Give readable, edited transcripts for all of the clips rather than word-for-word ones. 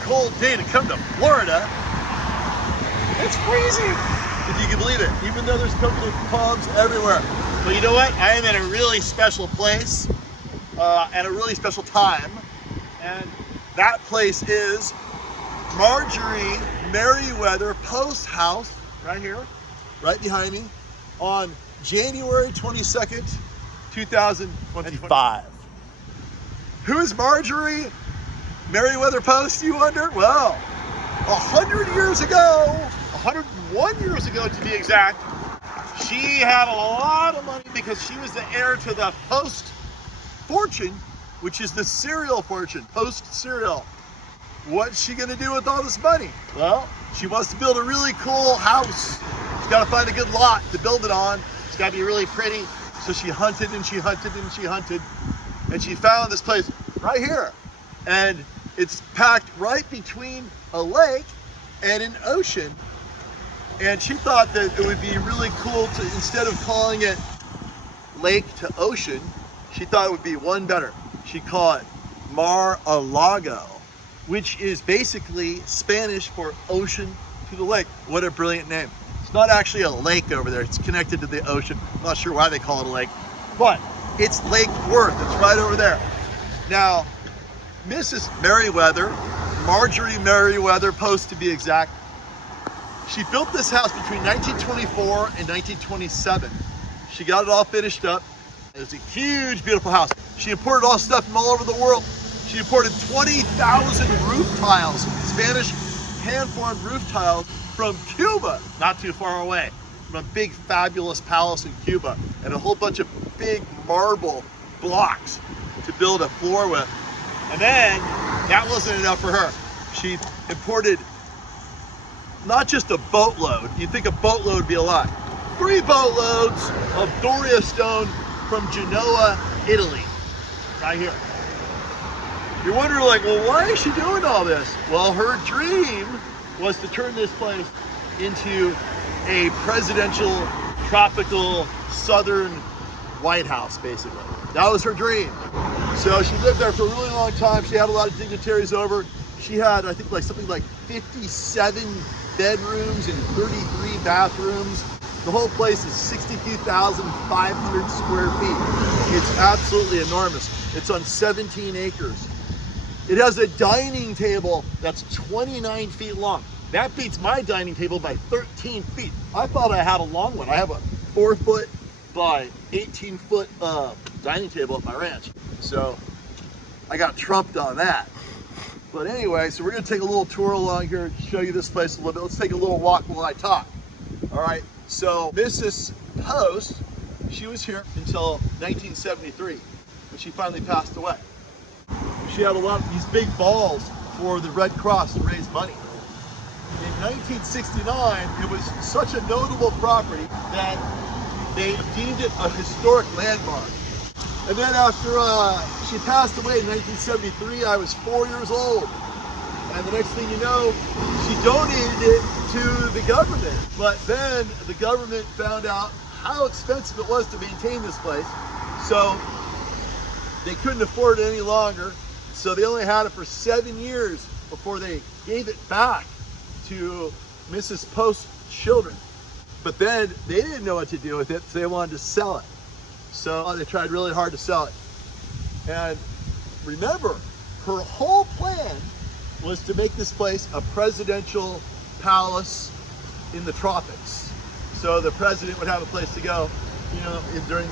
cold day to come to Florida. It's freezing, if you can believe it, even though there's coconut palms everywhere. But you know what? I am in a really special place at a really special time. And that place is Marjorie Merriweather Post House, right here, right behind me, on January 22nd, 2025. Who is Marjorie Merriweather Post, you wonder? Well, 100 years ago, 101 years ago to be exact, she had a lot of money because she was the heir to the Post fortune, which is the cereal fortune, Post cereal. What's she gonna do with all this money? Well, she wants to build a really cool house. She's gotta find a good lot to build it on. It's gotta be really pretty. So she hunted and she hunted and she hunted, and she found this place right here. And it's packed right between a lake and an ocean. And she thought that it would be really cool to, instead of calling it lake to ocean, she thought it would be one better. She'd call it Mar-a-Lago, which is basically Spanish for ocean to the lake. What a brilliant name. It's not actually a lake over there. It's connected to the ocean. I'm not sure why they call it a lake, but it's Lake Worth. It's right over there. Now, Mrs. Merriweather, Marjorie Merriweather Post to be exact, she built this house between 1924 and 1927. She got it all finished up. It was a huge, beautiful house. She imported all stuff from all over the world. She imported 20,000 roof tiles, Spanish hand-formed roof tiles from Cuba, not too far away, from a big, fabulous palace in Cuba, and a whole bunch of big marble blocks to build a floor with. And then, that wasn't enough for her. She imported not just a boatload. You'd think a boatload would be a lot. 3 boatloads of Doria stone from Genoa, Italy, right here. You're wondering, like, well, why is she doing all this? Well, her dream was to turn this place into a presidential, tropical, southern White House, basically. That was her dream. So she lived there for a really long time. She had a lot of dignitaries over. She had, I think, like something like 57 bedrooms and 33 bathrooms. The whole place is 62,500 square feet. It's absolutely enormous. It's on 17 acres. It has a dining table that's 29 feet long. That beats my dining table by 13 feet. I thought I had a long one. I have a 4-foot by 18-foot dining table at my ranch. So I got trumped on that. But anyway, so we're gonna take a little tour along here and show you this place a little bit. Let's take a little walk while I talk. All right, so Mrs. Post, she was here until 1973, when she finally passed away. She had a lot of these big balls for the Red Cross to raise money. In 1969, it was such a notable property that they deemed it a historic landmark. And then after she passed away in 1973, I was 4 years old. And the next thing you know, she donated it to the government. But then the government found out how expensive it was to maintain this place. So they couldn't afford it any longer. So they only had it for 7 years before they gave it back to Mrs. Post's children. But then they didn't know what to do with it, so they wanted to sell it. So they tried really hard to sell it. And remember, her whole plan was to make this place a presidential palace in the tropics. So the president would have a place to go, you know, during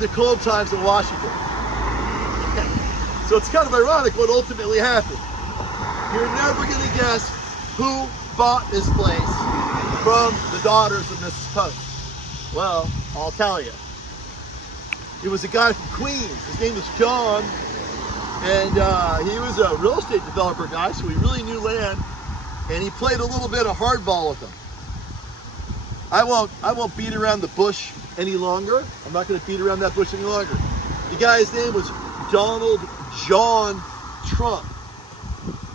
the cold times in Washington. So it's kind of ironic what ultimately happened. You're never gonna guess who bought this place from the daughters of Mrs. Post. Well, I'll tell you. It was a guy from Queens. His name was John, and he was a real estate developer guy, so he really knew land, and he played a little bit of hardball with them. I won't beat around the bush any longer. I'm not going to beat around that bush any longer. The guy's name was Donald John Trump,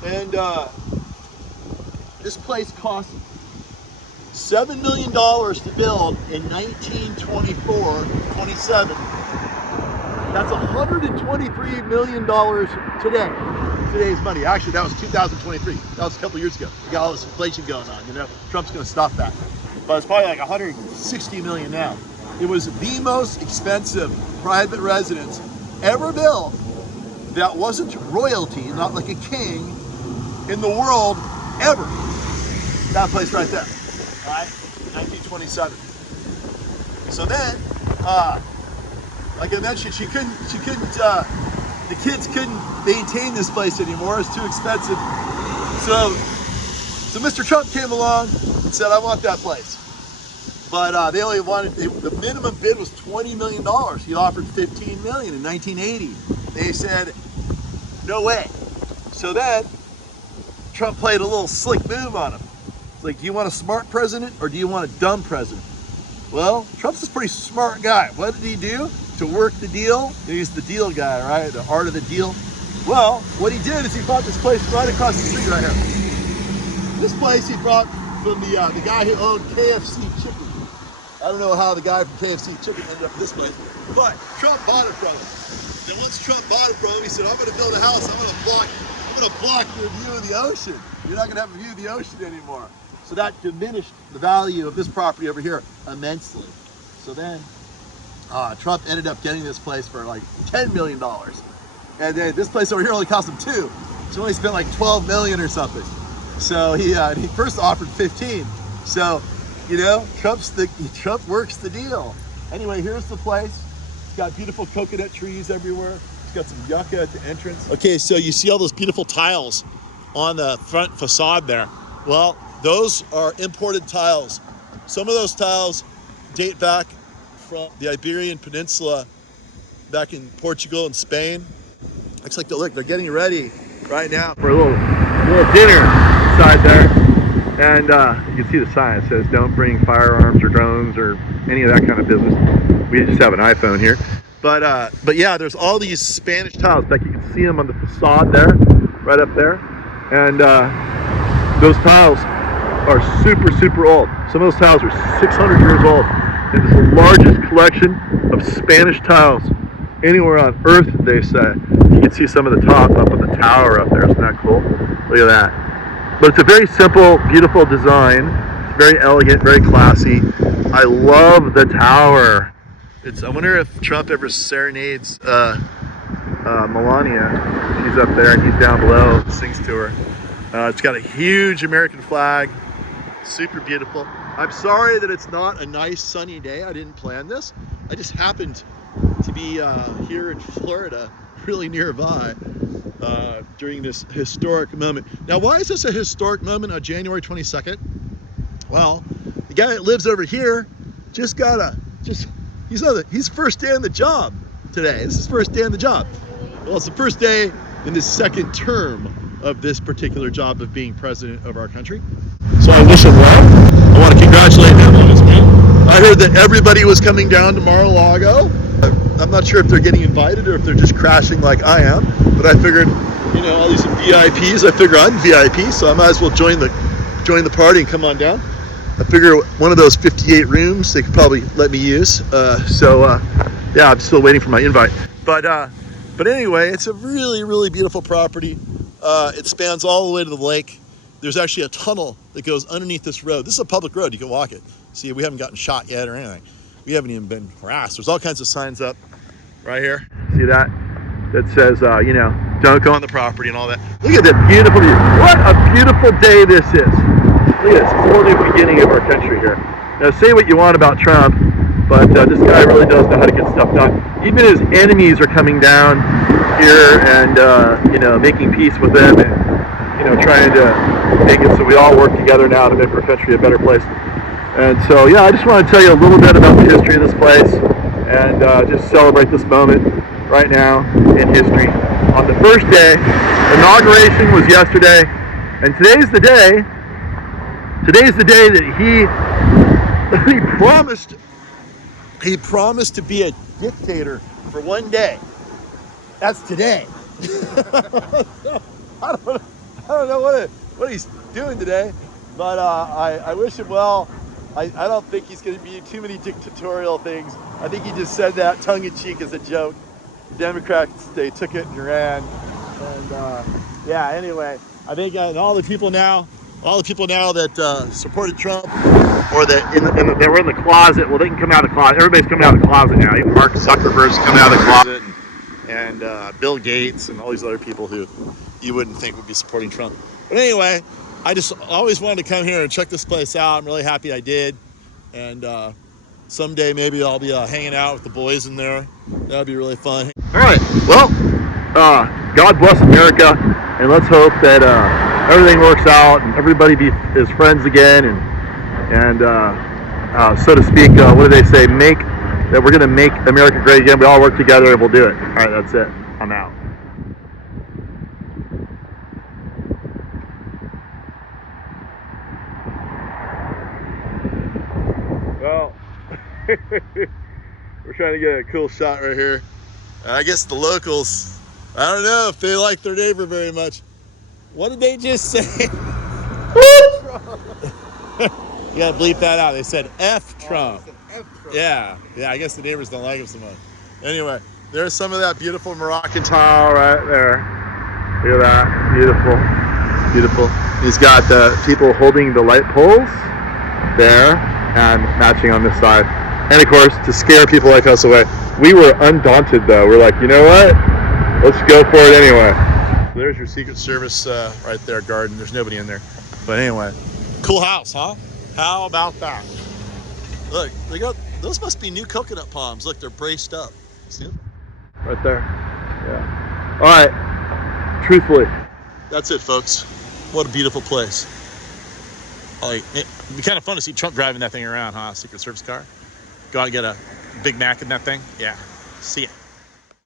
and this place cost $7 million to build in 1924-27. That's $123 million today. today's money. Actually, that was 2023. That was a couple years ago. We got all this inflation going on, you know. Trump's gonna stop that. But it's probably like 160 million now. It was the most expensive private residence ever built that wasn't royalty, not like a king, in the world ever. That place right there, right? 1927. So then, like I mentioned, the kids couldn't maintain this place anymore. It's too expensive. So Mr. Trump came along and said, I want that place. But they only wanted, the minimum bid was $20 million. He offered $15 million in 1980. They said, no way. So then Trump played a little slick move on him. It's like, do you want a smart president or do you want a dumb president? Well, Trump's a pretty smart guy. What did he do to work the deal? He's the deal guy, right? The art of the deal. Well, what he did is he bought this place right across the street right here. This place he bought from the guy who owned KFC Chicken. I don't know how the guy from KFC Chicken ended up in this place, but Trump bought it from him. Then once Trump bought it from him, he said, I'm going to build a house. I'm going to block your view of the ocean. You're not going to have a view of the ocean anymore. So that diminished the value of this property over here immensely. So then Trump ended up getting this place for like $10 million. And then this place over here only cost him $2 million. So he only spent like $12 million or something. So he first offered 15. So, you know, Trump works the deal. Anyway, here's the place. It's got beautiful coconut trees everywhere. It's got some yucca at the entrance. Okay, so you see all those beautiful tiles on the front facade there. Well, those are imported tiles. Some of those tiles date back from the Iberian Peninsula, back in Portugal and Spain. Looks like they're getting ready right now for a little dinner inside there. And you can see the sign. It says, don't bring firearms or drones or any of that kind of business. We just have an iPhone here. But yeah, there's all these Spanish tiles. In fact, you can see them on the facade there, right up there. And those tiles are super, super old. Some of those tiles are 600 years old. It is the largest collection of Spanish tiles anywhere on Earth, they say. You can see some of the top up on the tower up there. Isn't that cool? Look at that. But it's a very simple, beautiful design. It's very elegant, very classy. I love the tower. I wonder if Trump ever serenades Melania. She's up there and he's down below, sings to her. It's got a huge American flag. Super beautiful. I'm sorry that it's not a nice sunny day. I didn't plan this. I just happened to be here in Florida, really nearby, during this historic moment. Now, why is this a historic moment on January 22nd? Well, the guy that lives over here he's first day on the job today. This is his first day on the job. Well, it's the first day in the second term of this particular job of being president of our country. So I wish him well. I want to congratulate him on his win. I heard that everybody was coming down to Mar-a-Lago. I'm not sure if they're getting invited or if they're just crashing like I am, but I figured, you know, all these VIPs, I figure I'm VIP, so I might as well join the party and come on down. I figure one of those 58 rooms they could probably let me use. Yeah, I'm still waiting for my invite. But anyway, it's a really, really beautiful property. It spans all the way to the lake. There's actually a tunnel that goes underneath this road. This is a public road, you can walk it. See, we haven't gotten shot yet or anything. We haven't even been harassed. There's all kinds of signs up right here. See that? That says, you know, don't go on the property and all that. Look at that beautiful view. What a beautiful day this is. Look at this, it's a whole new beginning of our country here. Now, say what you want about Trump, but this guy really does know how to get stuff done. Even his enemies are coming down here and, you know, making peace with them and, you know, trying to make it so we all work together now to make our country a better place. And so, yeah, I just want to tell you a little bit about the history of this place and just celebrate this moment right now in history. On the first day, inauguration was yesterday, and today's the day that he promised to be a dictator for one day. That's today. I don't know what he's doing today, but I wish him well. I don't think he's going to be too many dictatorial things. I think he just said that tongue-in-cheek as a joke. The Democrats, they took it and ran. And Yeah, anyway, I think all the people now that supported Trump, or that that were in the closet, well, they can come out of the closet. Everybody's coming out of the closet now. Even Mark Zuckerberg's coming out of the closet, and Bill Gates and all these other people who you wouldn't think would be supporting Trump. But anyway, I just always wanted to come here and check this place out. I'm really happy I did, and someday maybe I'll be hanging out with the boys in there. That would be really fun. All right, well, God bless America, and let's hope that everything works out and everybody is friends again, and so to speak, what do they say? That we're going to make America great again. We all work together and we'll do it. All right, that's it. I'm out. Well, we're trying to get a cool shot right here. I guess the locals, I don't know if they like their neighbor very much. What did they just say? You gotta bleep that out. They said F Trump. F Trump. Yeah, I guess the neighbors don't like him so much. Anyway, there's some of that beautiful Moroccan tile right there. Look at that, beautiful. He's got the people holding the light poles there and matching on this side. And of course, to scare people like us away. We were undaunted though. We're like, you know what? Let's go for it anyway. There's your Secret Service right there, garden. There's nobody in there. But anyway, cool house, huh? How about that? Look, those must be new coconut palms. Look, they're braced up. See them? Right there. Yeah. All right. Truthfully, that's it, folks. What a beautiful place. It'd be kind of fun to see Trump driving that thing around, huh? Secret Service car. Go out and get a Big Mac in that thing. Yeah. See ya.